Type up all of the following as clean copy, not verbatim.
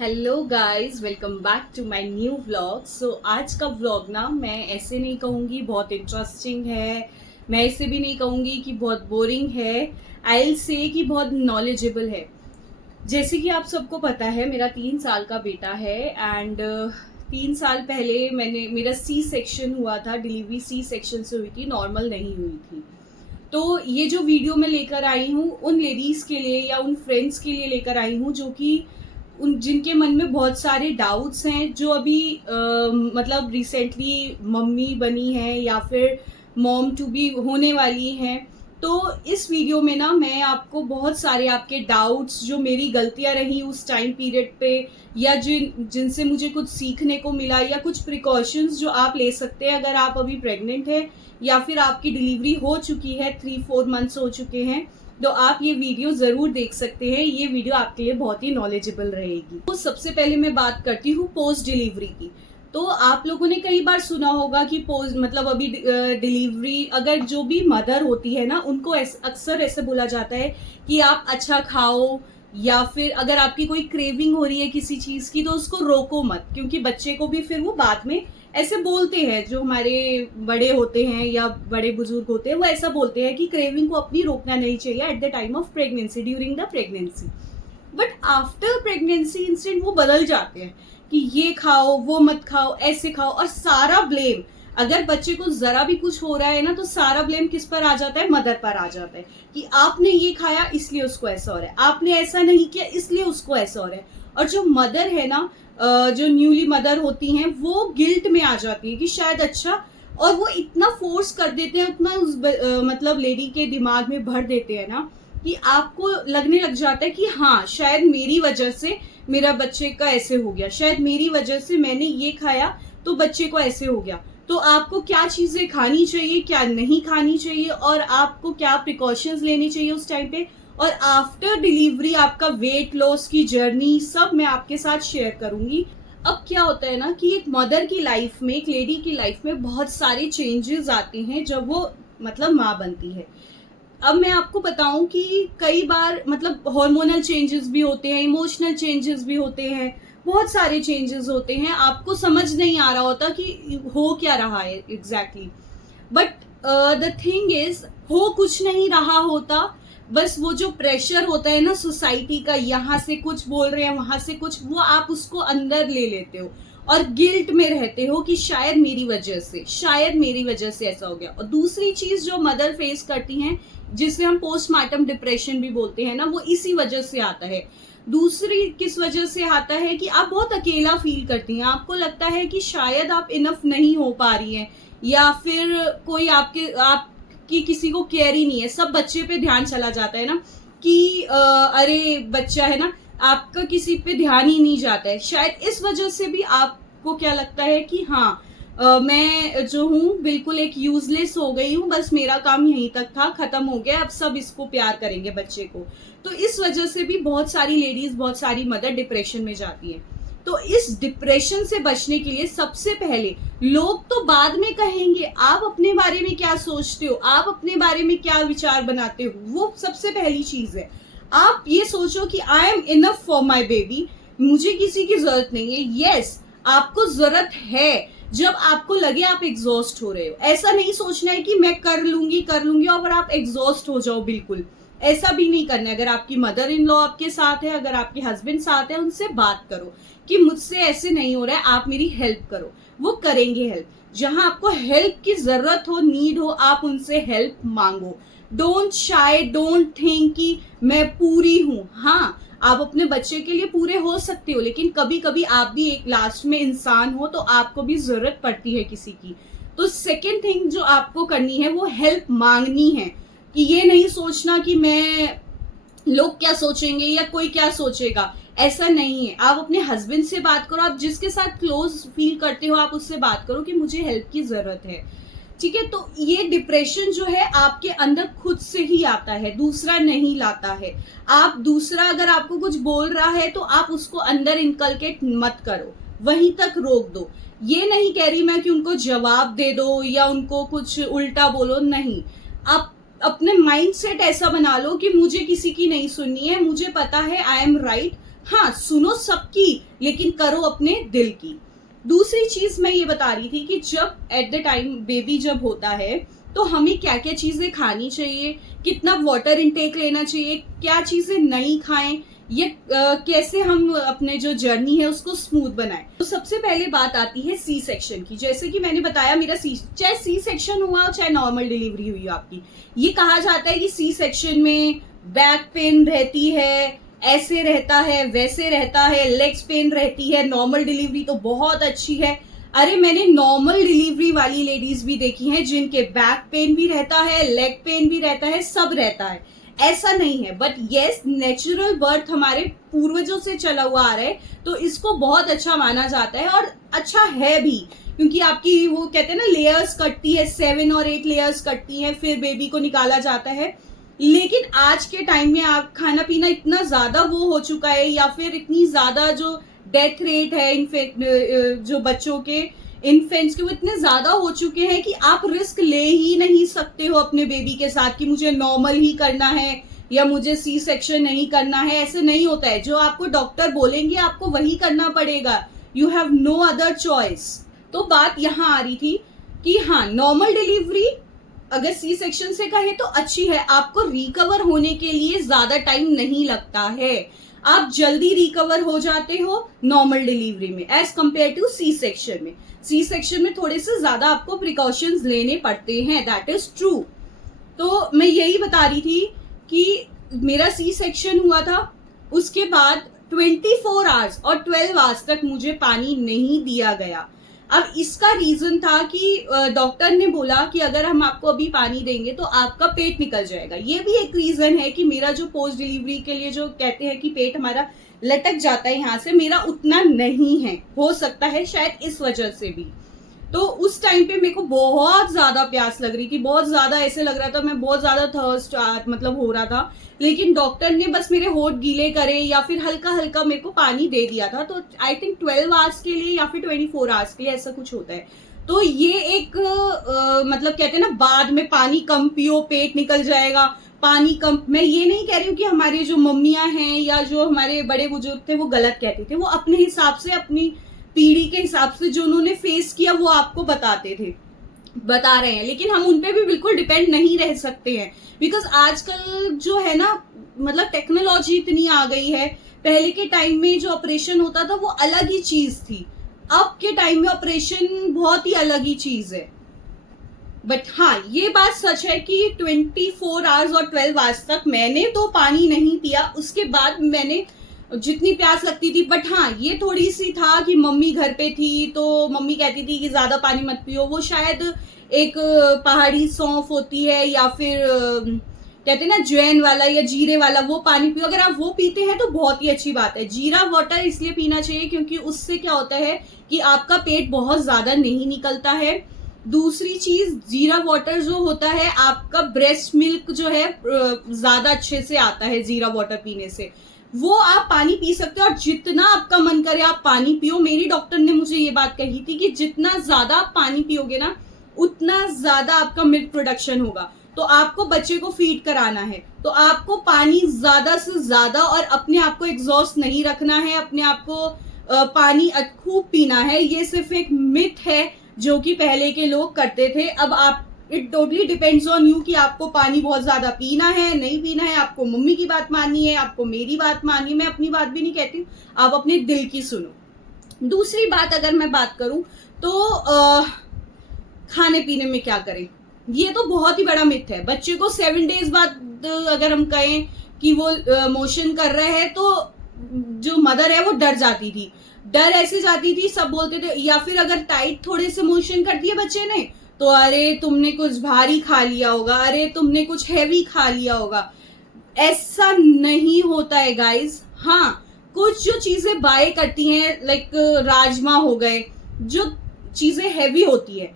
Hello guys, welcome back to my new vlog. So आज का vlog ना मैं ऐसे नहीं कहूँगी बहुत इंटरेस्टिंग है, मैं ऐसे भी नहीं कहूँगी कि बहुत बोरिंग है। आई विल से कि बहुत नॉलेजेबल है। जैसे कि आप सबको पता है मेरा 3 साल का बेटा है एंड 3 साल पहले मेरा सी सेक्शन हुआ था। डिलीवरी सी सेक्शन से हुई थी, नॉर्मल नहीं हुई थी। तो ये जो वीडियो मैं लेकर आई हूँ उन लेडीज के लिए या उन फ्रेंड्स के लिए लेकर आई हूँ जो कि उन जिनके मन में बहुत सारे डाउट्स हैं, जो अभी मतलब रिसेंटली मम्मी बनी है या फिर मॉम टू बी होने वाली हैं। तो इस वीडियो में ना मैं आपको बहुत सारे आपके डाउट्स, जो मेरी गलतियां रही उस टाइम पीरियड पे, या जिनसे मुझे कुछ सीखने को मिला, या कुछ प्रिकॉशंस जो आप ले सकते हैं अगर आप अभी प्रेग्नेंट है या फिर आपकी डिलीवरी हो चुकी है, 3-4 मंथ्स हो चुके हैं, तो आप ये वीडियो जरूर देख सकते हैं। ये वीडियो आपके लिए बहुत ही नॉलेजेबल रहेगी। तो सबसे पहले मैं बात करती हूँ पोस्ट डिलीवरी की। तो आप लोगों ने कई बार सुना होगा कि पोस्ट मतलब अभी डिलीवरी, अगर जो भी मदर होती है ना उनको अक्सर ऐसे बोला जाता है कि आप अच्छा खाओ, या फिर अगर आपकी कोई क्रेविंग हो रही है किसी चीज की तो उसको रोको मत, क्योंकि बच्चे को भी फिर वो बाद में ऐसे बोलते हैं। जो हमारे बड़े होते हैं या बड़े बुजुर्ग होते हैं वो ऐसा बोलते हैं कि क्रेविंग को अपनी रोकना नहीं चाहिए at the time of pregnancy, during the pregnancy. But after pregnancy instant वो बदल जाते हैं कि ये खाओ वो मत खाओ, ऐसे खाओ, और सारा ब्लेम, अगर बच्चे को जरा भी कुछ हो रहा है ना तो सारा ब्लेम किस पर आ जाता है? मदर पर आ जाता है कि आपने ये खाया इसलिए उसको ऐसा हो रहा है, आपने ऐसा नहीं किया इसलिए उसको ऐसा हो रहा है। और जो मदर है ना, जो न्यूली मदर होती हैं, वो गिल्ट में आ जाती है कि शायद अच्छा, और वो इतना फोर्स कर देते हैं, उतना मतलब लेडी के दिमाग में भर देते हैं ना कि आपको लगने लग जाता है कि हाँ शायद मेरी वजह से मेरा बच्चे का ऐसे हो गया, शायद मेरी वजह से मैंने ये खाया तो बच्चे को ऐसे हो गया। तो आपको क्या चीजें खानी चाहिए, क्या नहीं खानी चाहिए, और आपको क्या प्रिकॉशंस लेनी चाहिए उस टाइम पे, और आफ्टर डिलीवरी आपका वेट लॉस की जर्नी, सब मैं आपके साथ शेयर करूंगी। अब क्या होता है ना कि एक मदर की लाइफ में, एक लेडी की लाइफ में बहुत सारे चेंजेस आते हैं जब वो मतलब माँ बनती है। अब मैं आपको बताऊं कि कई बार मतलब हार्मोनल चेंजेस भी होते हैं, इमोशनल चेंजेस भी होते हैं, बहुत सारे चेंजेस होते हैं, आपको समझ नहीं आ रहा होता कि हो क्या रहा है exactly. But the thing is, हो कुछ नहीं रहा होता, बस वो जो प्रेशर होता है ना सोसाइटी का, यहाँ से कुछ बोल रहे हैं वहां से कुछ, वो आप उसको अंदर ले लेते हो और गिल्ट में रहते हो कि शायद मेरी वजह से, शायद मेरी वजह से ऐसा हो गया। और दूसरी चीज जो मदर फेस करती हैं, जिसे हम पोस्टमार्टम डिप्रेशन भी बोलते हैं ना, वो इसी वजह से आता है। दूसरी किस वजह से आता है कि आप बहुत अकेला फील करती हैं, आपको लगता है कि शायद आप इनफ नहीं हो पा रही हैं, या फिर कोई आपकी किसी को केयर ही नहीं है, सब बच्चे पे ध्यान चला जाता है ना कि अरे बच्चा है ना, आपका किसी पे ध्यान ही नहीं जाता है। शायद इस वजह से भी आपको क्या लगता है कि हाँ मैं जो हूँ बिल्कुल एक यूजलेस हो गई हूँ, बस मेरा काम यहीं तक था, खत्म हो गया, अब सब इसको प्यार करेंगे बच्चे को। तो इस वजह से भी बहुत सारी लेडीज, बहुत सारी मदर डिप्रेशन में जाती है। तो इस डिप्रेशन से बचने के लिए सबसे पहले, लोग तो बाद में कहेंगे, आप अपने बारे में क्या सोचते हो, आप अपने बारे में क्या विचार बनाते हो, वो सबसे पहली चीज है। आप ये सोचो कि I am enough for my baby, मुझे किसी की जरूरत नहीं है। यस, आपको जरूरत है जब आपको लगे आप एग्जॉस्ट हो रहे हो। ऐसा नहीं सोचना है कि मैं कर लूंगी और आप एग्जॉस्ट हो जाओ, बिल्कुल ऐसा भी नहीं करना है। अगर आपकी मदर इन लॉ आपके साथ है, अगर आपके हस्बैंड साथ है, उनसे बात करो कि मुझसे ऐसे नहीं हो रहा है, आप मेरी हेल्प करो, वो करेंगे हेल्प। जहां आपको हेल्प की जरूरत हो, नीड हो, आप उनसे हेल्प मांगो। डोंट शाय, डोंट थिंक कि मैं पूरी हूं। हाँ, आप अपने बच्चे के लिए पूरे हो सकते हो, लेकिन कभी कभी आप भी एक लास्ट में इंसान हो, तो आपको भी जरूरत पड़ती है किसी की। तो सेकेंड थिंग जो आपको करनी है वो हेल्प मांगनी है, कि ये नहीं सोचना कि मैं, लोग क्या सोचेंगे या कोई क्या सोचेगा, ऐसा नहीं है। आप अपने हस्बैंड से बात करो, आप जिसके साथ क्लोज फील करते हो आप उससे बात करो कि मुझे हेल्प की जरूरत है, ठीक है। तो ये डिप्रेशन जो है आपके अंदर खुद से ही आता है, दूसरा नहीं लाता है। आप दूसरा अगर आपको कुछ बोल रहा है तो आप उसको अंदर इनकलकेट मत करो, वहीं तक रोक दो। ये नहीं कह रही मैं कि उनको जवाब दे दो या उनको कुछ उल्टा बोलो, नहीं। आप अपने माइंड सेट ऐसा बना लो कि मुझे किसी की नहीं सुननी है, मुझे पता है आई एम राइट, हाँ सुनो सबकी, लेकिन करो अपने दिल की। दूसरी चीज मैं ये बता रही थी कि जब एट द टाइम बेबी जब होता है तो हमें क्या क्या चीजें खानी चाहिए, कितना वाटर इनटेक लेना चाहिए, क्या चीजें नहीं खाएं, ये कैसे हम अपने जो जर्नी है उसको स्मूथ बनाएं। तो सबसे पहले बात आती है सी सेक्शन की। जैसे कि मैंने बताया मेरा चाहे सी सेक्शन हुआ चाहे नॉर्मल डिलीवरी हुई आपकी, ये कहा जाता है कि सी सेक्शन में बैक पेन रहती है, ऐसे रहता है, वैसे रहता है, लेग्स पेन रहती है, नॉर्मल डिलीवरी तो बहुत अच्छी है। अरे मैंने नॉर्मल डिलीवरी वाली लेडीज भी देखी हैं जिनके बैक पेन भी रहता है, लेग पेन भी रहता है, सब रहता है, ऐसा नहीं है। बट यस, नेचुरल बर्थ हमारे पूर्वजों से चला हुआ आ रहा है, तो इसको बहुत अच्छा माना जाता है और अच्छा है भी, क्योंकि आपकी वो कहते हैं ना लेयर्स कटती है, 7 और 8 लेयर्स कटती हैं, फिर बेबी को निकाला जाता है। लेकिन आज के टाइम में आप खाना पीना इतना ज्यादा वो हो चुका है, या फिर इतनी ज्यादा जो डेथ रेट है इनफेक्ट जो बच्चों के इन्फेंट्स के, वो इतने ज्यादा हो चुके हैं कि आप रिस्क ले ही नहीं सकते हो अपने बेबी के साथ कि मुझे नॉर्मल ही करना है या मुझे सी सेक्शन नहीं करना है। ऐसे नहीं होता है, जो आपको डॉक्टर बोलेंगे आपको वही करना पड़ेगा, you have no other choice. तो बात यहाँ आ रही थी कि हाँ, नॉर्मल डिलीवरी अगर सी सेक्शन से कहे तो अच्छी है, आपको रिकवर होने के लिए ज्यादा टाइम नहीं लगता है, आप जल्दी रिकवर हो जाते हो नॉर्मल डिलीवरी में as compared to C section में। सी सेक्शन में थोड़े से ज्यादा आपको प्रिकॉशंस लेने पड़ते हैं, दैट इज ट्रू। तो मैं यही बता रही थी कि मेरा सी सेक्शन हुआ था, उसके बाद 24 आवर्स और 12 आवर्स तक मुझे पानी नहीं दिया गया। अब इसका रीजन था कि डॉक्टर ने बोला कि अगर हम आपको अभी पानी देंगे तो आपका पेट निकल जाएगा। ये भी एक रीजन है कि मेरा जो पोस्ट डिलीवरी के लिए जो कहते हैं कि पेट हमारा लटक जाता है यहाँ से, मेरा उतना नहीं है, हो सकता है शायद इस वजह से भी। तो उस टाइम पे मेरे को बहुत ज्यादा प्यास लग रही थी, बहुत ज्यादा ऐसे लग रहा था, मैं बहुत ज्यादा थर्स्ट मतलब हो रहा था, लेकिन डॉक्टर ने बस मेरे होठ गीले करे या फिर हल्का हल्का मेरे को पानी दे दिया था। तो आई थिंक 12 आवर्स के लिए या फिर 24 आवर्स के लिए ऐसा कुछ होता है। तो ये एक मतलब कहते हैं ना, बाद में पानी कम पियो पेट निकल जाएगा, पानी कम, मैं ये नहीं कह रही हूँ कि हमारी जो मम्मियां हैं या जो हमारे बड़े बुजुर्ग थे वो गलत कहते थे, वो अपने हिसाब से अपनी पीढ़ी के हिसाब से जो उन्होंने फेस किया वो आपको बताते थे, बता रहे हैं। लेकिन हम उन पे भी बिल्कुल डिपेंड नहीं रह सकते हैं, बिकॉज आजकल जो है ना, मतलब टेक्नोलॉजी इतनी आ गई है। पहले के टाइम में जो ऑपरेशन होता था वो अलग ही चीज थी, अब के टाइम में ऑपरेशन बहुत ही अलग ही चीज है। बट हाँ, ये बात सच है कि 24 आवर्स और 12 आवर्स तक मैंने तो पानी नहीं पिया, उसके बाद मैंने जितनी प्यास लगती थी। बट हाँ, ये थोड़ी सी था कि मम्मी घर पे थी तो मम्मी कहती थी कि ज्यादा पानी मत पियो, वो शायद एक पहाड़ी सौंफ होती है या फिर कहते हैं ना ज्वाइन वाला या जीरे वाला, वो पानी पियो। अगर आप वो पीते हैं तो बहुत ही अच्छी बात है। जीरा वाटर इसलिए पीना चाहिए क्योंकि उससे क्या होता है कि आपका पेट बहुत ज्यादा नहीं निकलता है। दूसरी चीज, जीरा वाटर जो होता है, आपका ब्रेस्ट मिल्क जो है ज्यादा अच्छे से आता है जीरा वाटर पीने से, वो आप पानी पी सकते हो और जितना आपका मन करे आप पानी पियो। मेरी डॉक्टर ने मुझे ये बात कही थी कि जितना ज्यादा आप पानी पियोगे ना, उतना ज्यादा आपका मिल्क प्रोडक्शन होगा। तो आपको बच्चे को फीड कराना है तो आपको पानी ज्यादा से ज्यादा और अपने आप को एग्जॉस्ट नहीं रखना है, अपने आप को पानी खूब पीना है। ये सिर्फ एक मिथ है जो कि पहले के लोग करते थे। अब आप, it totally depends on you कि आपको पानी बहुत ज्यादा पीना है नहीं पीना है, आपको मम्मी की बात माननी है, आपको मेरी बात माननी है। मैं अपनी बात भी नहीं कहती, आप अपने दिल की सुनो। दूसरी बात अगर मैं बात करूं तो खाने पीने में क्या करें, ये तो बहुत ही बड़ा मिथ है। बच्चे को 7 डेज बाद अगर हम कहें कि वो मोशन कर रहे हैं तो जो मदर है वो डर जाती थी, डर ऐसे जाती थी, सब बोलते थे। या फिर अगर टाइट थोड़े से मोशन कर दिए बच्चे ने तो अरे तुमने कुछ भारी खा लिया होगा, अरे तुमने कुछ हैवी खा लिया होगा। ऐसा नहीं होता है गाइस। हाँ, कुछ जो चीजें बाय करती हैं लाइक राजमा हो गए, जो चीजें हैवी होती है,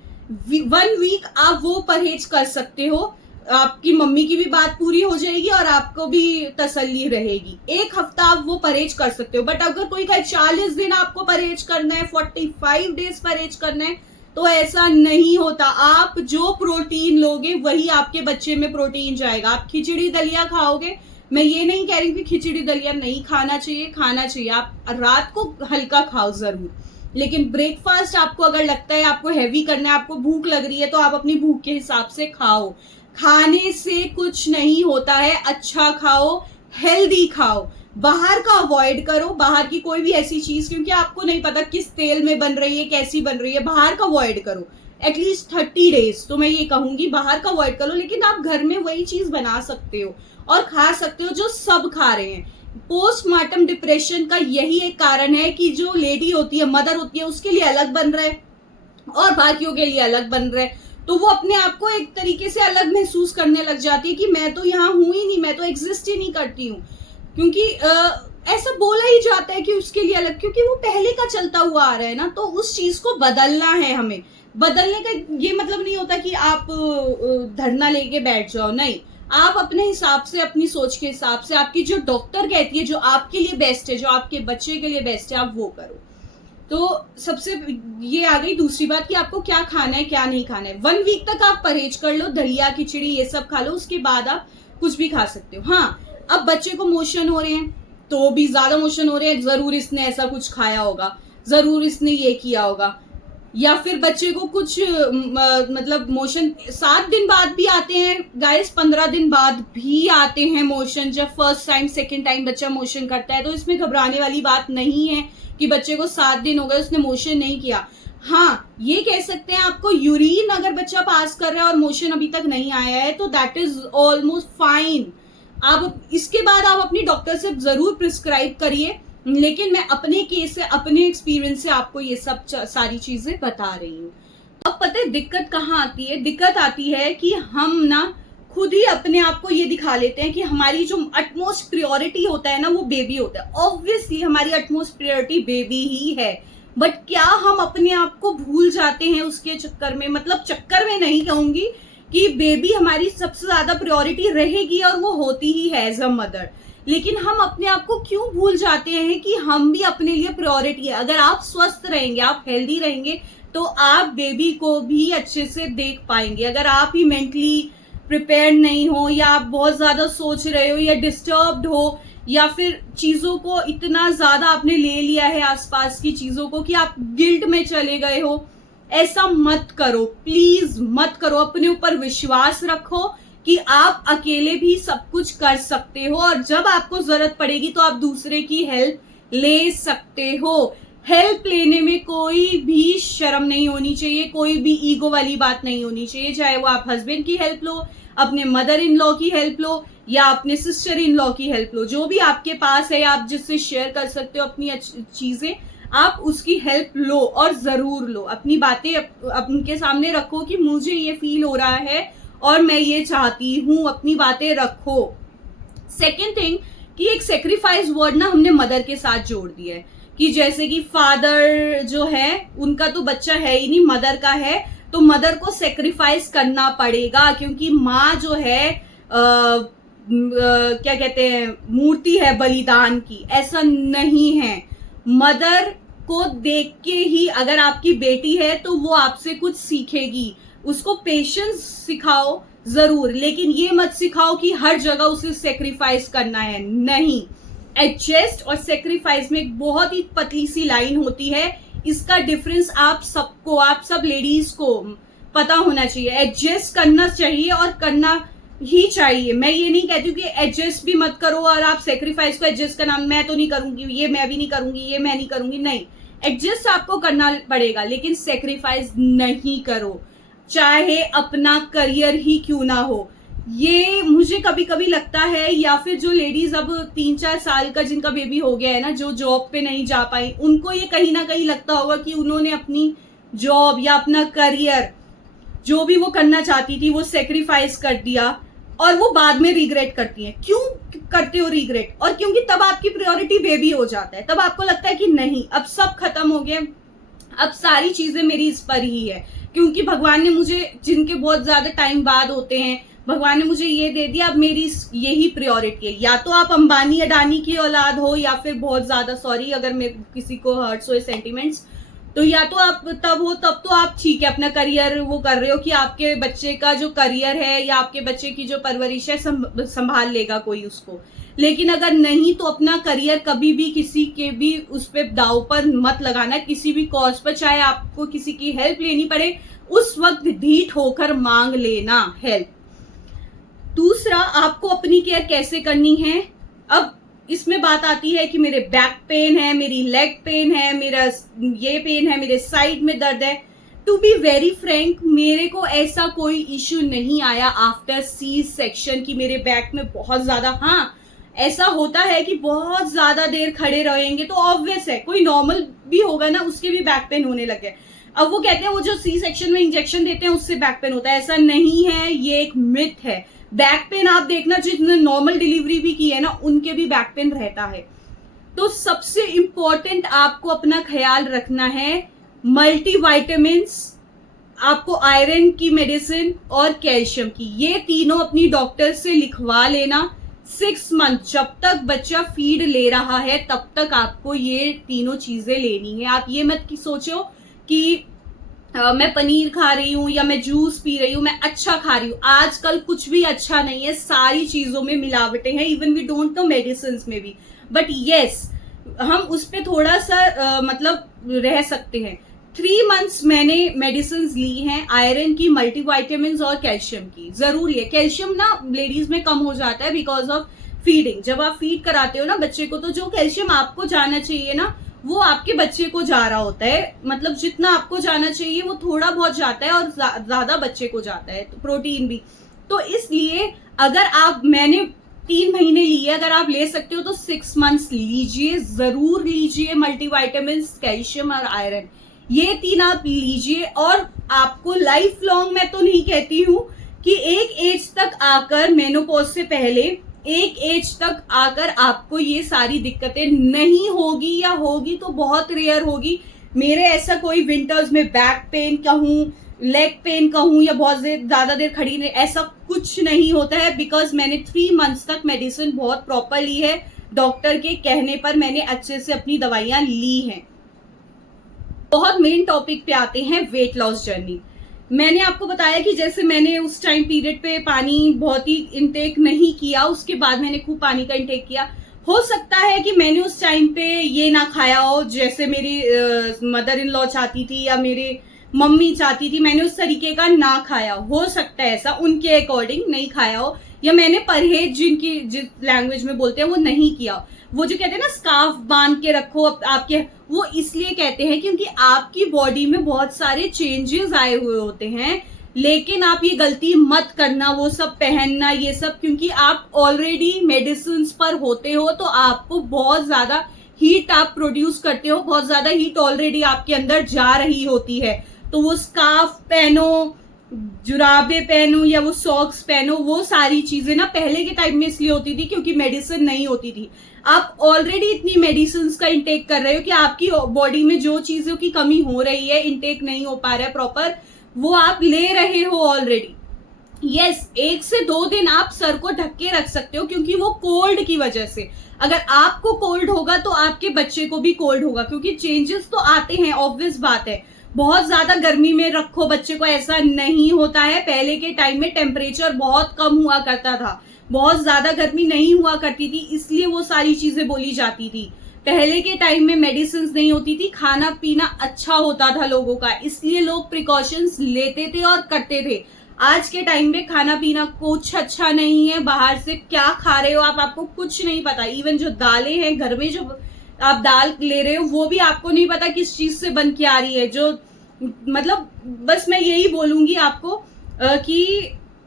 1 वीक आप वो परहेज कर सकते हो, आपकी मम्मी की भी बात पूरी हो जाएगी और आपको भी तसल्ली रहेगी। 1 हफ्ता आप वो परहेज कर सकते हो। बट अगर कोई कहे 40 दिन आपको परहेज करना है, 45 डेज परहेज करना है, तो ऐसा नहीं होता। आप जो प्रोटीन लोगे वही आपके बच्चे में प्रोटीन जाएगा। आप खिचड़ी दलिया खाओगे मैं ये नहीं कह रही कि खिचड़ी दलिया नहीं खाना चाहिए, खाना चाहिए, आप रात को हल्का खाओ जरूर, लेकिन ब्रेकफास्ट आपको अगर लगता है आपको हैवी करना है, आपको भूख लग रही है, तो आप अपनी भूख के हिसाब से खाओ। खाने से कुछ नहीं होता है, अच्छा खाओ, हेल्दी खाओ, बाहर का अवॉइड करो, बाहर की कोई भी ऐसी चीज, क्योंकि आपको नहीं पता किस तेल में बन रही है, कैसी बन रही है, बाहर का अवॉइड करो एटलीस्ट 30 डेज। तो मैं ये कहूंगी बाहर का अवॉइड करो, लेकिन आप घर में वही चीज बना सकते हो और खा सकते हो जो सब खा रहे हैं। पोस्टमार्टम डिप्रेशन का यही एक कारण है कि जो लेडी होती है, मदर होती है, उसके लिए अलग बन रहा है और बाकियों के लिए अलग बन रहा है, तो वो अपने आप को एक तरीके से अलग महसूस करने लग जाती है कि मैं तो यहाँ हूं ही नहीं, मैं तो एग्जिस्ट ही नहीं करती हूँ, क्योंकि ऐसा बोला ही जाता है कि उसके लिए अलग, क्योंकि वो पहले का चलता हुआ आ रहा है ना। तो उस चीज को बदलना है हमें। बदलने का ये मतलब नहीं होता कि आप धरना लेके बैठ जाओ, नहीं, आप अपने हिसाब से, अपनी सोच के हिसाब से, आपकी जो डॉक्टर कहती है जो आपके लिए बेस्ट है, जो आपके बच्चे के लिए बेस्ट है, आप वो करो। तो सबसे ये आ गई दूसरी बात कि आपको क्या खाना है क्या नहीं खाना है। 1 वीक तक आप परहेज कर लो, दलिया खिचड़ी ये सब खा लो, उसके बाद आप कुछ भी खा सकते हो। हाँ, अब बच्चे को मोशन हो रहे हैं, तो भी ज्यादा मोशन हो रहे हैं, जरूर इसने ऐसा कुछ खाया होगा, जरूर इसने ये किया होगा, या फिर बच्चे को कुछ मतलब मोशन 7 दिन बाद भी आते हैं गाइस, 15 दिन बाद भी आते हैं मोशन। जब फर्स्ट टाइम सेकंड टाइम बच्चा मोशन करता है, तो इसमें घबराने वाली बात नहीं है कि बच्चे को 7 दिन हो गए उसने मोशन नहीं किया। हाँ, ये कह सकते हैं आपको यूरिन अगर बच्चा पास कर रहा है और मोशन अभी तक नहीं आया है, तो दैट इज ऑलमोस्ट फाइन। आप इसके बाद आप अपनी डॉक्टर से जरूर प्रिस्क्राइब करिए, लेकिन मैं अपने केस से, अपने एक्सपीरियंस से आपको ये सब सारी चीजें बता रही हूँ। अब पता है दिक्कत कहाँ आती है? दिक्कत आती है कि हम ना खुद ही अपने आप को ये दिखा लेते हैं कि हमारी जो अटमोस्ट प्रायोरिटी होता है ना, वो बेबी होता है। ऑब्वियसली हमारी अटमोस्ट प्रायोरिटी बेबी ही है, बट क्या हम अपने आप को भूल जाते हैं उसके चक्कर में? मतलब चक्कर में नहीं कहूंगी, कि बेबी हमारी सबसे ज्यादा प्रायोरिटी रहेगी और वो होती ही है एज अ मदर, लेकिन हम अपने आप को क्यों भूल जाते हैं कि हम भी अपने लिए प्रायोरिटी है। अगर आप स्वस्थ रहेंगे, आप हेल्दी रहेंगे, तो आप बेबी को भी अच्छे से देख पाएंगे। अगर आप ही मेंटली प्रिपेयर नहीं हो, या आप बहुत ज्यादा सोच रहे हो, या डिस्टर्ब्ड हो, या फिर चीजों को इतना ज्यादा आपने ले लिया है आसपास की चीजों को कि आप गिल्ट में चले गए हो, ऐसा मत करो, प्लीज मत करो। अपने ऊपर विश्वास रखो कि आप अकेले भी सब कुछ कर सकते हो, और जब आपको जरूरत पड़ेगी तो आप दूसरे की हेल्प ले सकते हो। हेल्प लेने में कोई भी शर्म नहीं होनी चाहिए, कोई भी ईगो वाली बात नहीं होनी चाहिए। चाहे वो आप हस्बैंड की हेल्प लो, अपने मदर इन लॉ की हेल्प लो, या अपने सिस्टर इन लॉ की हेल्प लो, जो भी आपके पास है, आप जिससे शेयर कर सकते हो अपनी चीजें, आप उसकी हेल्प लो और जरूर लो। अपनी बातें उनके सामने रखो कि मुझे ये फील हो रहा है और मैं ये चाहती हूँ, अपनी बातें रखो। सेकेंड थिंग कि एक सेक्रीफाइस वर्ड ना हमने मदर के साथ जोड़ दिया है, कि जैसे कि फादर जो है उनका तो बच्चा है ही नहीं, मदर का है, तो मदर को सेक्रीफाइस करना पड़ेगा, क्योंकि माँ जो है क्या कहते हैं, मूर्ति है बलिदान की। ऐसा नहीं है। मदर को देख के ही अगर आपकी बेटी है तो वो आपसे कुछ सीखेगी। उसको पेशेंस सिखाओ जरूर, लेकिन ये मत सिखाओ कि हर जगह उसे सेक्रीफाइस करना है। नहीं, एडजस्ट और सेक्रीफाइस में एक बहुत ही पतली सी लाइन होती है। इसका डिफरेंस आप सबको, आप सब लेडीज को पता होना चाहिए। एडजस्ट करना चाहिए और करना ही चाहिए। मैं ये नहीं कहती हूँ कि एडजस्ट भी मत करो और आप सेक्रीफाइस को एडजस्ट करना, मैं तो नहीं करूंगी, ये मैं भी नहीं करूंगी, ये मैं नहीं करूंगी। नहीं, एडजस्ट आपको करना पड़ेगा, लेकिन सेक्रीफाइस नहीं करो, चाहे अपना करियर ही क्यों ना हो। ये मुझे कभी कभी लगता है, या फिर जो लेडीज अब 3-4 साल का जिनका बेबी हो गया है ना, जो जॉब पे नहीं जा पाई, उनको ये कहीं ना कहीं लगता होगा कि उन्होंने अपनी जॉब या अपना करियर जो भी वो करना चाहती थी वो सेक्रीफाइस कर दिया, और वो बाद में रिग्रेट करती हैं। क्यों करते हो रिग्रेट? और क्योंकि तब आपकी प्रायोरिटी बेबी हो जाता है, तब आपको लगता है कि नहीं, अब सब खत्म हो गया, अब सारी चीजें मेरी इस पर ही है, क्योंकि भगवान ने मुझे, जिनके बहुत ज्यादा टाइम बाद होते हैं, भगवान ने मुझे ये दे दिया, अब मेरी यही प्रायोरिटी है। या तो आप अंबानी अडानी की औलाद हो, या फिर बहुत ज्यादा, सॉरी अगर मैं किसी को हर्ट्स हो सेंटिमेंट्स, तो या तो आप तब हो, तब तो आप ठीक है अपना करियर वो कर रहे हो कि आपके बच्चे का जो करियर है या आपके बच्चे की जो परवरिश है संभाल लेगा कोई उसको। लेकिन अगर नहीं तो अपना करियर कभी भी किसी के भी उस पे दाव पर मत लगाना, किसी भी कॉज पर, चाहे आपको किसी की हेल्प लेनी पड़े उस वक्त ढीठ होकर मांग लेना हेल्प। दूसरा, आपको अपनी केयर कैसे करनी है। अब इसमें बात आती है कि मेरे बैक पेन है, मेरी लेग पेन है, मेरा ये पेन है, मेरे साइड में दर्द है। टू बी वेरी फ्रैंक, मेरे को ऐसा कोई इश्यू नहीं आया आफ्टर सी सेक्शन की मेरे बैक में बहुत ज्यादा। हाँ, ऐसा होता है कि बहुत ज्यादा देर खड़े रहेंगे तो ऑब्वियस है, कोई नॉर्मल भी होगा ना उसके भी बैक पेन होने लगे। अब वो कहते हैं वो जो सी सेक्शन में इंजेक्शन देते हैं उससे बैक पेन होता है, ऐसा नहीं है, ये एक मिथ है। बैक पेन आप देखना जितने नॉर्मल डिलीवरी भी की है ना उनके भी बैक पेन रहता है। तो सबसे इंपॉर्टेंट आपको अपना ख्याल रखना है, मल्टीविटामिन्स, आपको आयरन की मेडिसिन और कैल्शियम की, ये तीनों अपनी डॉक्टर से लिखवा लेना। 6 मंथ जब तक बच्चा फीड ले रहा है तब तक आपको ये तीनों चीजें लेनी है। आप ये मत की सोचो कि मैं पनीर खा रही हूँ या मैं जूस पी रही हूँ, मैं अच्छा खा रही हूँ। आजकल कुछ भी अच्छा नहीं है, सारी चीजों में मिलावटें हैं, even we don't know medicine में भी। बट यस, हम उस पे थोड़ा सा मतलब रह सकते हैं। 3 मंथ्स मैंने मेडिसिन ली हैं, आयरन की, मल्टीविटामिन्स और कैल्शियम की। जरूरी है, कैल्शियम ना लेडीज में कम हो जाता है बिकॉज ऑफ फीडिंग। जब आप फीड कराते हो ना बच्चे को, तो जो कैल्शियम आपको जाना चाहिए ना वो आपके बच्चे को जा रहा होता है। मतलब जितना आपको जाना चाहिए वो थोड़ा बहुत जाता है और ज्यादा बच्चे को जाता है, तो प्रोटीन भी। तो इसलिए अगर आप, मैंने 3 महीने लिए, अगर आप ले सकते हो तो 6 मंथ्स लीजिए, जरूर लीजिए। मल्टीविटामिन, कैल्शियम और आयरन, ये 3 आप लीजिए। और आपको लाइफ लॉन्ग, मैं तो नहीं कहती हूँ कि एक एज तक आकर, मेनोपॉज से पहले एक एज तक आकर आपको ये सारी दिक्कतें नहीं होगी, या होगी तो बहुत रेयर होगी। मेरे ऐसा कोई विंटर्स में बैक पेन कहूँ, लेग पेन कहूँ, या बहुत ज्यादा देर खड़ी नहीं, ऐसा कुछ नहीं होता है बिकॉज मैंने 3 मंथ्स तक मेडिसिन बहुत प्रॉपर ली है। डॉक्टर के कहने पर मैंने अच्छे से अपनी दवाइयां ली हैं। बहुत मेन टॉपिक पे आते हैं, वेट लॉस जर्नी। मैंने आपको बताया कि जैसे मैंने उस टाइम पीरियड पे पानी बहुत ही इनटेक नहीं किया, उसके बाद मैंने खूब पानी का इनटेक किया। हो सकता है कि मैंने उस टाइम पे ये ना खाया हो जैसे मेरी मदर इन लॉ चाहती थी या मेरे मम्मी चाहती थी, मैंने उस तरीके का ना खाया। हो सकता है ऐसा, उनके अकॉर्डिंग नहीं खाया हो, या मैंने परहेज जिनकी जिस लैंग्वेज में बोलते हैं वो नहीं किया। वो जो कहते हैं ना स्कार्फ बांध के रखो आपके, वो इसलिए कहते हैं क्योंकि आपकी बॉडी में बहुत सारे चेंजेस आए हुए होते हैं। लेकिन आप ये गलती मत करना वो सब पहनना ये सब, क्योंकि आप ऑलरेडी मेडिसिन पर होते हो, तो आपको बहुत ज्यादा हीट आप प्रोड्यूस करते हो, बहुत ज्यादा हीट ऑलरेडी आपके अंदर जा रही होती है। तो वो स्कार्फ पहनो, जुराबे पहनो या वो सॉक्स पहनो, वो सारी चीजें ना पहले के टाइम में इसलिए होती थी क्योंकि मेडिसिन नहीं होती थी। आप ऑलरेडी इतनी मेडिसिन का इंटेक कर रहे हो कि आपकी बॉडी में जो चीजों की कमी हो रही है, इंटेक नहीं हो पा रहा है प्रॉपर, वो आप ले रहे हो ऑलरेडी। यस, 1 से 2 दिन आप सर को ढक के रख सकते हो क्योंकि वो कोल्ड की वजह से। अगर आपको कोल्ड होगा तो आपके बच्चे को भी कोल्ड होगा, क्योंकि चेंजेस तो आते हैं, ऑब्वियस बात है। बहुत ज्यादा गर्मी में रखो बच्चे को, ऐसा नहीं होता है। पहले के टाइम में टेम्परेचर बहुत कम हुआ करता था, बहुत ज्यादा गर्मी नहीं हुआ करती थी, इसलिए वो सारी चीजें बोली जाती थी। पहले के टाइम में मेडिसिन नहीं होती थी, खाना पीना अच्छा होता था लोगों का, इसलिए लोग प्रिकॉशंस लेते थे और करते थे। आज के टाइम में खाना पीना कुछ अच्छा नहीं है, बाहर से क्या खा रहे हो आप, आपको कुछ नहीं पता। इवन जो दालें हैं, घर में जो आप दाल ले रहे हो वो भी आपको नहीं पता किस चीज से बन के आ रही है। जो मतलब बस मैं यही बोलूंगी आपको कि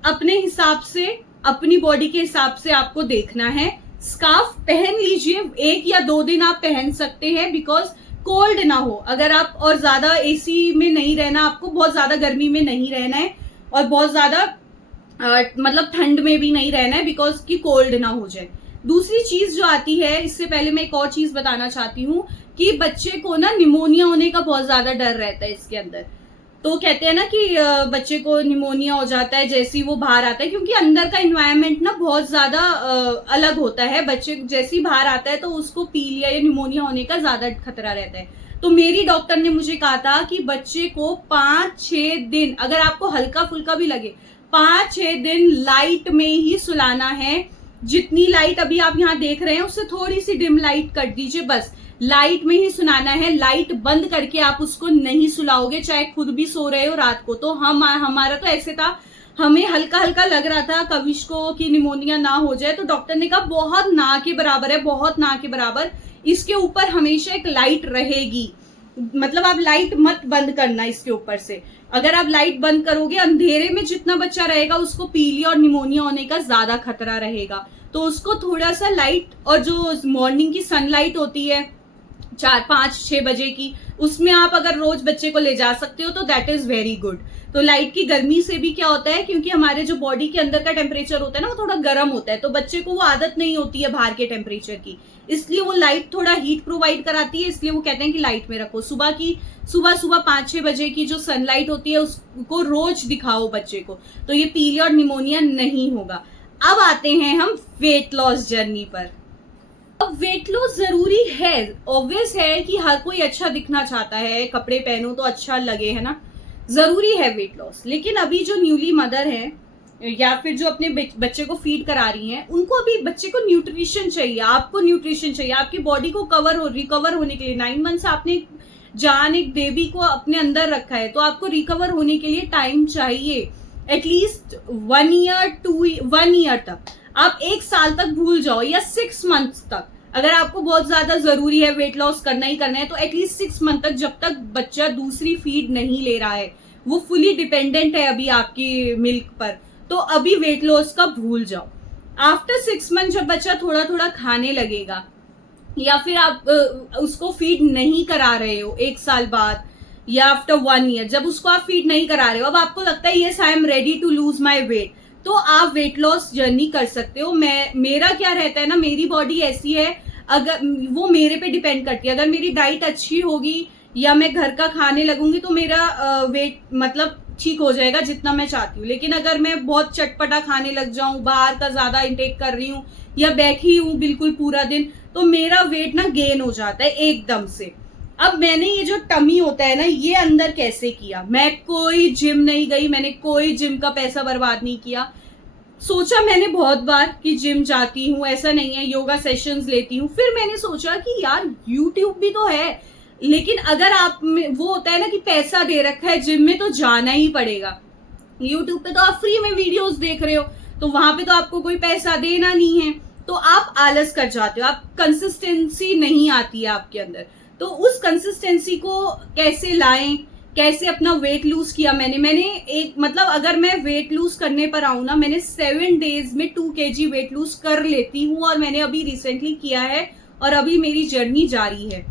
अपने हिसाब से, अपनी बॉडी के हिसाब से आपको देखना है। स्कार्फ पहन लीजिए, 1 या 2 दिन आप पहन सकते हैं, बिकॉज कोल्ड ना हो। अगर आप, और ज्यादा एसी में नहीं रहना, आपको बहुत ज्यादा गर्मी में नहीं रहना है और बहुत ज्यादा मतलब ठंड में भी नहीं रहना है, बिकॉज की कोल्ड ना हो जाए। दूसरी चीज जो आती है, इससे पहले मैं एक और चीज बताना चाहती हूँ कि बच्चे को ना निमोनिया होने का बहुत ज्यादा डर रहता है इसके अंदर। तो कहते हैं ना कि बच्चे को निमोनिया हो जाता है जैसे ही वो बाहर आता है, क्योंकि अंदर का इन्वायरमेंट ना बहुत ज्यादा अलग होता है। बच्चे जैसे ही बाहर आता है तो उसको पीलिया या निमोनिया होने का ज्यादा खतरा रहता है। तो मेरी डॉक्टर ने मुझे कहा था कि बच्चे को 5-6 दिन, अगर आपको हल्का फुल्का भी लगे, 5-6 दिन लाइट में ही सुलाना है। जितनी लाइट अभी आप यहाँ देख रहे हैं उससे थोड़ी सी डिम लाइट कर दीजिए, बस लाइट में ही सुलाना है। लाइट बंद करके आप उसको नहीं सुलाओगे, चाहे खुद भी सो रहे हो रात को। तो हमारा तो ऐसे था, हमें हल्का हल्का लग रहा था कविश को कि निमोनिया ना हो जाए, तो डॉक्टर ने कहा बहुत ना के बराबर है, बहुत ना के बराबर, इसके ऊपर हमेशा एक लाइट रहेगी। मतलब आप लाइट मत बंद करना इसके ऊपर से। अगर आप लाइट बंद करोगे, अंधेरे में जितना बच्चा रहेगा उसको पीलिया और निमोनिया होने का ज्यादा खतरा रहेगा। तो उसको थोड़ा सा लाइट, और जो मॉर्निंग की सनलाइट होती है 4-5-6 बजे की, उसमें आप अगर रोज बच्चे को ले जा सकते हो तो दैट इज वेरी गुड। तो लाइट की गर्मी से भी क्या होता है, क्योंकि हमारे जो बॉडी के अंदर का टेम्परेचर होता है ना वो थोड़ा गर्म होता है, तो बच्चे को वो आदत नहीं होती है बाहर के टेम्परेचर की, इसलिए वो लाइट थोड़ा हीट प्रोवाइड कराती है, इसलिए वो कहते हैं कि लाइट में रखो। सुबह 5-6 बजे की जो सनलाइट होती है उसको रोज दिखाओ बच्चे को, तो ये पीलिया और निमोनिया नहीं होगा। अब आते हैं हम वेट लॉस जर्नी पर। अब वेट लॉस जरूरी है, ऑब्वियस है कि हर कोई अच्छा दिखना चाहता है, कपड़े पहनो तो अच्छा लगे, है ना, जरूरी है वेट लॉस। लेकिन अभी जो न्यूली मदर है या फिर जो अपने बच्चे को फीड करा रही हैं, उनको अभी बच्चे को न्यूट्रिशन चाहिए, आपको न्यूट्रिशन चाहिए, आपकी बॉडी को रिकवर होने के लिए। 9 मंथ्स आपने जान एक बेबी को अपने अंदर रखा है, तो आपको रिकवर होने के लिए टाइम चाहिए, एटलीस्ट 1 ईयर तक। आप 1 साल तक भूल जाओ, या 6 मंथ्स तक, अगर आपको बहुत ज्यादा जरूरी है वेट लॉस करना ही करना है, तो एटलीस्ट 6 मंथ तक, जब तक बच्चा दूसरी फीड नहीं ले रहा है, वो फुली डिपेंडेंट है अभी आपकी मिल्क पर, तो अभी वेट लॉस का भूल जाओ। आफ्टर 6 मंथ जब बच्चा थोड़ा थोड़ा खाने लगेगा, या फिर आप उसको फीड नहीं करा रहे हो 1 साल बाद, या आफ्टर 1 ईयर जब उसको आप फीड नहीं करा रहे हो, अब आपको लगता है yes I am ready to lose my weight, तो आप वेट लॉस जर्नी कर सकते हो। मेरा क्या रहता है ना, मेरी बॉडी ऐसी है, अगर वो मेरे पे डिपेंड करती है, अगर मेरी डाइट अच्छी होगी या मैं घर का खाने लगूंगी तो मेरा वेट मतलब ठीक हो जाएगा जितना मैं चाहती हूँ। लेकिन अगर मैं बहुत चटपटा खाने लग जाऊं, बाहर का ज्यादा इंटेक कर रही हूँ, या बैठी हूँ बिल्कुल पूरा दिन, तो मेरा वेट ना गेन हो जाता है एकदम से। अब मैंने ये जो टमी होता है ना, ये अंदर कैसे किया, मैं कोई जिम नहीं गई, मैंने कोई जिम का पैसा बर्बाद नहीं किया। सोचा मैंने बहुत बार कि जिम जाती हूँ, ऐसा नहीं है, योगा सेशंस लेती हूँ, फिर मैंने सोचा कि यार यूट्यूब भी तो है, लेकिन अगर आप वो होता है ना कि पैसा दे रखा है जिम में तो जाना ही पड़ेगा। यूट्यूब पे तो आप फ्री में वीडियोस देख रहे हो, तो वहां पे तो आपको कोई पैसा देना नहीं है, तो आप आलस कर जाते हो, आप कंसिस्टेंसी नहीं आती है आपके अंदर। तो उस कंसिस्टेंसी को कैसे लाएं, कैसे अपना वेट लूज किया मैंने एक मतलब अगर मैं वेट लूज करने पर आऊं ना, मैंने 7 डेज में 2 kg वेट लूज कर लेती हूँ, और मैंने अभी रिसेंटली किया है, और अभी मेरी जर्नी जारी है।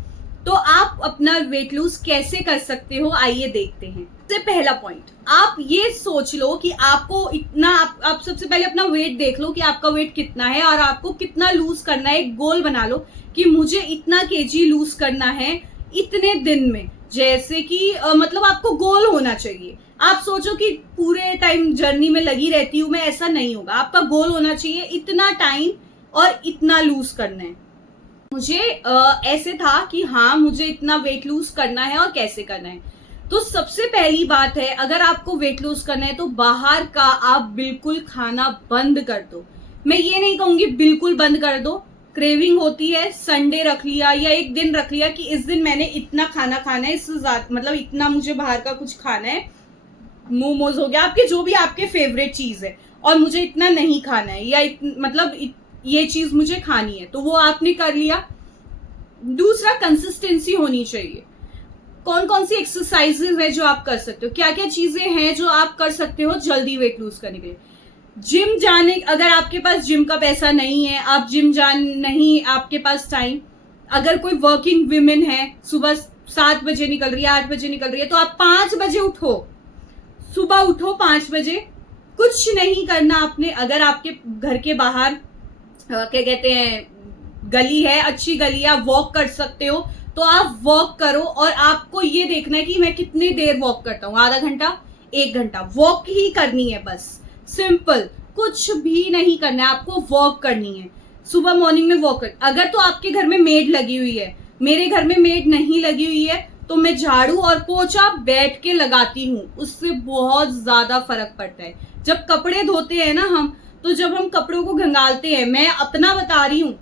तो आप अपना वेट लूज कैसे कर सकते हो, आइए देखते हैं। सबसे पहला पॉइंट, आप ये सोच लो कि आपको इतना, आप सबसे पहले अपना वेट देख लो कि आपका वेट कितना है और आपको कितना लूज करना है। एक गोल बना लो कि मुझे इतना kg लूज करना है इतने दिन में, जैसे कि मतलब आपको गोल होना चाहिए। आप सोचो कि पूरे टाइम जर्नी में लगी रहती हूं मैं, ऐसा नहीं होगा। आपका गोल होना चाहिए इतना टाइम और इतना लूज करना है। मुझे ऐसे था कि हाँ मुझे इतना वेट लूज करना है और कैसे करना है। तो सबसे पहली बात है, अगर आपको वेट लूज करना है तो बाहर का आप बिल्कुल खाना बंद कर दो। मैं ये नहीं कहूंगी बिल्कुल बंद कर दो, क्रेविंग होती है, संडे रख लिया या एक दिन रख लिया कि इस दिन मैंने इतना खाना खाना है, इससे ज्यादा मतलब इतना मुझे बाहर का कुछ खाना है, मोमोज हो गया, आपके जो भी आपके फेवरेट चीज है, और मुझे इतना नहीं खाना है, या मतलब ये चीज मुझे खानी है, तो वो आपने कर लिया। दूसरा, कंसिस्टेंसी होनी चाहिए। कौन कौन सी एक्सरसाइजेज है जो आप कर सकते हो, क्या क्या चीजें हैं जो आप कर सकते हो जल्दी वेट लूज करने के लिए। जिम जाने, अगर आपके पास जिम का पैसा नहीं है, आप जिम नहीं, आपके पास टाइम, अगर कोई वर्किंग विमेन है, सुबह 7 बजे निकल रही है, 8 बजे निकल रही है, तो आप 5 बजे उठो, सुबह उठो 5 बजे। कुछ नहीं करना आपने, अगर आपके घर के बाहर क्या कहते हैं गली है, अच्छी गली है, आप वॉक कर सकते हो तो आप वॉक करो। और आपको ये देखना है कि मैं कितनी देर वॉक करता हूँ, आधा घंटा, 1 घंटा, वॉक ही करनी है बस, सिंपल, कुछ भी नहीं करना है, आपको वॉक करनी है। सुबह मॉर्निंग में वॉक कर, अगर तो आपके घर में मेड लगी हुई है मेरे घर में मेड नहीं लगी हुई है तो मैं झाड़ू और पोछा बैठ के लगाती हूँ, उससे बहुत ज्यादा फर्क पड़ता है। जब कपड़े धोते हैं ना हम, तो जब हम कपड़ों को घंगालते हैं, मैं अपना बता रही हूँ,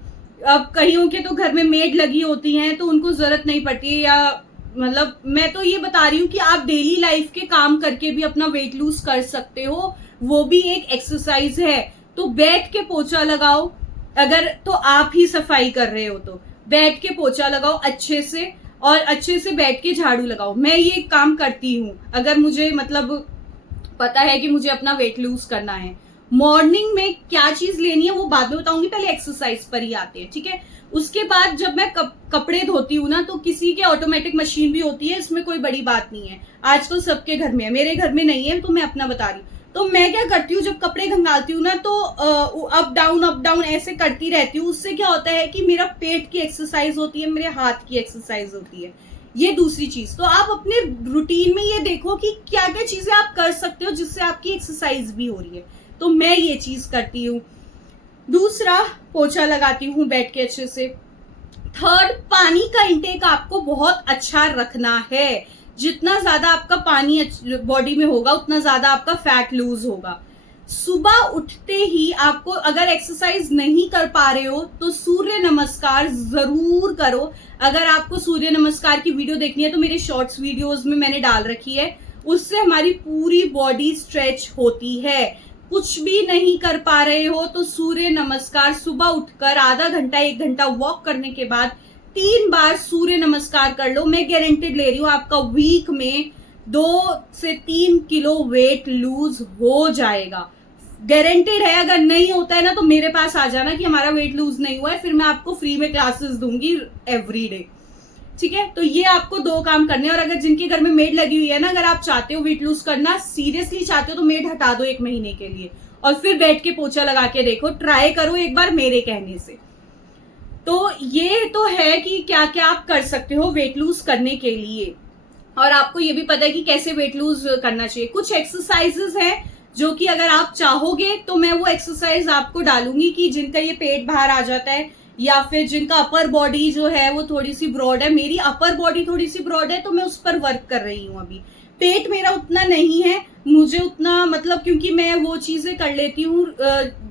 अब कईयों के तो घर में मेड लगी होती हैं तो उनको जरूरत नहीं पड़ती है, या मतलब मैं तो ये बता रही हूँ कि आप डेली लाइफ के काम करके भी अपना वेट लूज कर सकते हो, वो भी एक एक्सरसाइज है। तो बैठ के पोछा लगाओ, अगर तो आप ही सफाई कर रहे हो तो बैठ के पोछा लगाओ अच्छे से, और अच्छे से बैठ के झाड़ू लगाओ। मैं ये काम करती हूँ अगर मुझे मतलब पता है कि मुझे अपना वेट लूज करना है। मॉर्निंग में क्या चीज लेनी है वो बाद में बताऊंगी, पहले एक्सरसाइज पर ही आते हैं, ठीक है। उसके बाद जब मैं कपड़े धोती हूँ ना, तो किसी के ऑटोमेटिक मशीन भी होती है, इसमें कोई बड़ी बात नहीं है, आजकल सबके घर में है, मेरे घर में नहीं है तो मैं अपना बता रही हूँ। तो मैं क्या करती हूँ, जब कपड़े घंगालती हूँ ना तो अप डाउन ऐसे करती रहती हूँ। उससे क्या होता है कि मेरा पेट की एक्सरसाइज होती है, मेरे हाथ की एक्सरसाइज होती है। ये दूसरी चीज। तो आप अपने रूटीन में ये देखो कि क्या क्या चीजें आप कर सकते हो जिससे आपकी एक्सरसाइज भी हो रही है। तो मैं ये चीज करती हूँ। दूसरा, पोछा लगाती हूँ बैठ के अच्छे से। थर्ड, पानी का इंटेक आपको बहुत अच्छा रखना है। जितना ज्यादा आपका पानी बॉडी में होगा उतना ज्यादा आपका फैट लूज होगा। सुबह उठते ही आपको, अगर एक्सरसाइज नहीं कर पा रहे हो तो सूर्य नमस्कार जरूर करो। अगर आपको सूर्य नमस्कार की वीडियो देखनी है तो मेरे शॉर्ट्स वीडियोस में मैंने डाल रखी है, उससे हमारी पूरी बॉडी स्ट्रेच होती है। कुछ भी नहीं कर पा रहे हो तो सूर्य नमस्कार सुबह उठकर आधा घंटा 1 घंटा वॉक करने के बाद 3 बार सूर्य नमस्कार कर लो। मैं गारंटेड ले रही हूँ आपका वीक में 2 से 3 किलो वेट लूज हो जाएगा, गारंटेड है। अगर नहीं होता है ना तो मेरे पास आ जाना कि हमारा वेट लूज नहीं हुआ है, फिर मैं आपको फ्री में क्लासेस दूंगी एवरी डे, ठीक है। तो ये आपको 2 काम करने हैं। और अगर जिनके घर में मेड लगी हुई है ना, अगर आप चाहते हो वेट लूज करना, सीरियसली चाहते हो, तो मेड हटा दो 1 महीने के लिए और फिर बैठ के पोछा लगा के देखो, ट्राई करो एक बार मेरे कहने से। तो ये तो है कि क्या क्या आप कर सकते हो वेट लूज करने के लिए, और आपको ये भी पता है कि कैसे वेट लूज करना चाहिए। कुछ एक्सरसाइजेस हैं जो कि अगर आप चाहोगे तो मैं वो एक्सरसाइज आपको डालूंगी कि जिनका ये पेट बाहर आ जाता है, या फिर जिनका अपर बॉडी जो है वो थोड़ी सी ब्रॉड है। मेरी अपर बॉडी थोड़ी सी ब्रॉड है तो मैं उस पर वर्क कर रही हूँ अभी। पेट मेरा उतना नहीं है, मुझे उतना मतलब, क्योंकि मैं वो चीजें कर लेती हूँ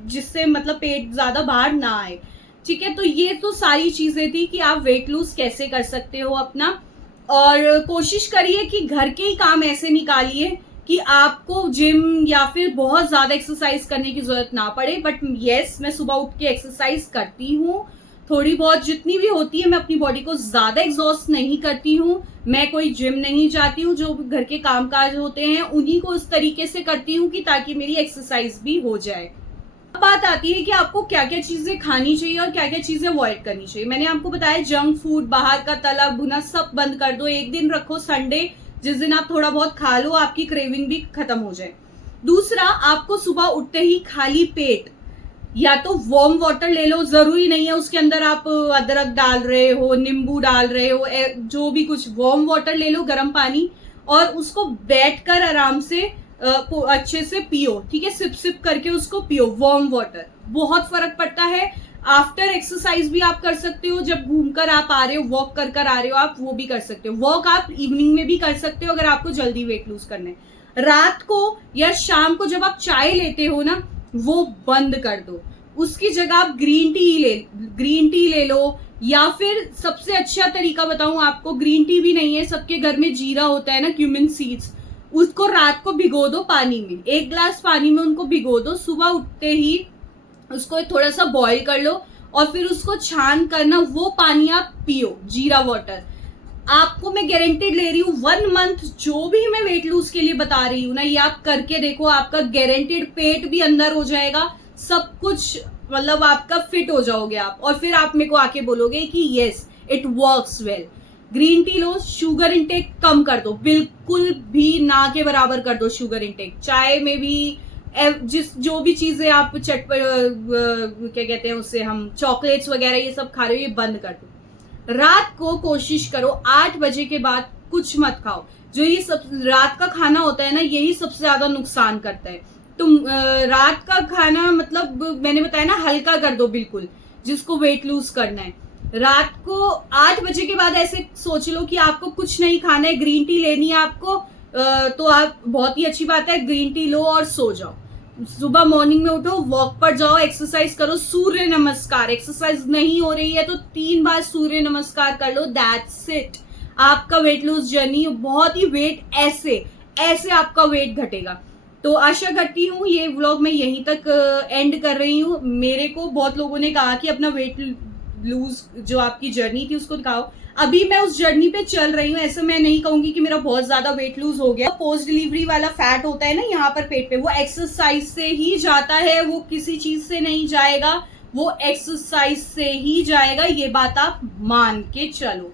जिससे मतलब पेट ज्यादा बाहर ना आए, ठीक है। तो ये तो सारी चीजें थी कि आप वेट लूज कैसे कर सकते हो अपना। और कोशिश करिए कि घर के ही काम ऐसे निकालिए कि आपको जिम या फिर बहुत ज्यादा एक्सरसाइज करने की जरूरत ना पड़े। बट यस, मैं सुबह उठ के एक्सरसाइज करती हूँ, थोड़ी बहुत जितनी भी होती है। मैं अपनी बॉडी को ज्यादा एग्जॉस्ट नहीं करती हूँ, मैं कोई जिम नहीं जाती हूँ। जो घर के कामकाज होते हैं उन्हीं को उस तरीके से करती हूँ कि ताकि मेरी एक्सरसाइज भी हो जाए। अब बात आती है कि आपको क्या क्या चीजें खानी चाहिए और क्या क्या चीजें अवॉइड करनी चाहिए। मैंने आपको बताया जंक फूड, बाहर का तला भुना सब बंद कर दो। एक दिन रखो संडे, जिस दिन आप थोड़ा बहुत खा लो, आपकी क्रेविंग भी खत्म हो जाए। दूसरा, आपको सुबह उठते ही खाली पेट या तो वार्म वाटर ले लो, जरूरी नहीं है उसके अंदर आप अदरक डाल रहे हो, नींबू डाल रहे हो, जो भी कुछ, वार्म वाटर ले लो, गर्म पानी, और उसको बैठकर आराम से अच्छे से पियो, ठीक है। सिप सिप करके उसको पियो, वार्म वाटर, बहुत फर्क पड़ता है। आफ्टर एक्सरसाइज भी आप कर सकते हो, जब घूमकर आप आ रहे हो, वॉक कर कर आ रहे हो, आप वो भी कर सकते हो। वॉक आप इवनिंग में भी कर सकते हो अगर आपको जल्दी वेट लूज करना है। रात को या शाम को जब आप चाय लेते हो ना, वो बंद कर दो, उसकी जगह आप ग्रीन टी ले लो। या फिर सबसे अच्छा तरीका बताऊं आपको, ग्रीन टी भी नहीं है, सबके घर में जीरा होता है ना, क्यूमिन सीड्स, उसको रात को भिगो दो पानी में, 1 गिलास पानी में उनको भिगो दो। सुबह उठते ही उसको थोड़ा सा बॉईल कर लो और फिर उसको छान करना, वो पानी आप पियो, जीरा वाटर। आपको मैं गारंटेड ले रही हूँ 1 मंथ जो भी मैं वेट लूज के लिए बता रही हूँ ना, ये आप करके देखो, आपका गारंटेड पेट भी अंदर हो जाएगा, सब कुछ मतलब आपका फिट हो जाओगे आप। और फिर आप मेरे को आके बोलोगे कि yes it works well. Green tea लो, शुगर इंटेक कम कर दो, बिल्कुल भी ना के बराबर कर दो शुगर इंटेक। चाय में भी जो भी चीजें आप क्या कहते हैं उससे, हम चॉकलेट्स वगैरह ये सब खा रहे हो, ये बंद कर दो। रात को कोशिश करो 8 बजे के बाद कुछ मत खाओ। जो ये सब रात का खाना होता है ना, यही सबसे ज्यादा नुकसान करता है। तुम रात का खाना मतलब मैंने बताया ना, हल्का कर दो बिल्कुल, जिसको वेट लूज करना है। रात को 8 बजे के बाद ऐसे सोच लो कि आपको कुछ नहीं खाना है, ग्रीन टी लेनी है आपको, तो आप बहुत ही अच्छी बात है, ग्रीन टी लो और सो जाओ। सुबह मॉर्निंग में उठो, वॉक पर जाओ, एक्सरसाइज करो, सूर्य नमस्कार, एक्सरसाइज नहीं हो रही है तो 3 बार सूर्य नमस्कार कर लो, दैट्स इट। आपका वेट लूज जर्नी बहुत ही वेट ऐसे ऐसे आपका वेट घटेगा। तो आशा करती हूँ ये व्लॉग मैं यहीं तक एंड कर रही हूँ। मेरे को बहुत लोगों ने कहा कि अपना वेट लूज जो आपकी जर्नी थी उसको दिखाओ। अभी मैं उस जर्नी पे चल रही हूँ, ऐसा मैं नहीं कहूंगी कि मेरा बहुत ज्यादा वेट लूज हो गया। पोस्ट डिलीवरी वाला फैट होता है ना यहाँ पर पेट पे, वो एक्सरसाइज से ही जाता है, वो किसी चीज से नहीं जाएगा, वो एक्सरसाइज से ही जाएगा, ये बात आप मान के चलो।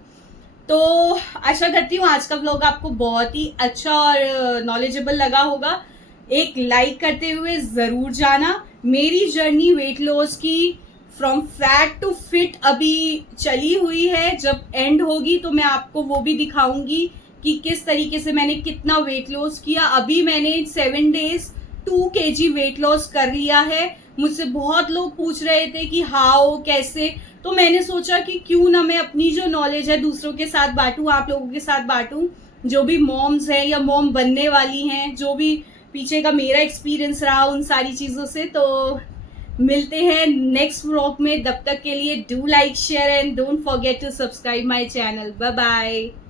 तो आशा करती हूँ आज का व्लॉग आपको बहुत ही अच्छा और नॉलेजेबल लगा होगा। एक लाइक करते हुए जरूर जाना। मेरी जर्नी वेट लॉस की फ्रॉम फैट टू फिट अभी चली हुई है, जब एंड होगी तो मैं आपको वो भी दिखाऊंगी कि किस तरीके से मैंने कितना वेट लॉस किया। अभी मैंने 7 डेज 2 kg वेट लॉस कर लिया है। मुझसे बहुत लोग पूछ रहे थे कि हाउ कैसे, तो मैंने सोचा कि क्यों ना मैं अपनी जो नॉलेज है दूसरों के साथ बांटूं, आप लोगों के साथ बांटूं, जो भी मॉम्स हैं या मॉम बनने वाली हैं, जो भी पीछे का मेरा एक्सपीरियंस रहा उन सारी चीज़ों से। तो मिलते हैं नेक्स्ट व्लॉग में, तब तक के लिए do like share and don't forget to subscribe my channel. Bye bye.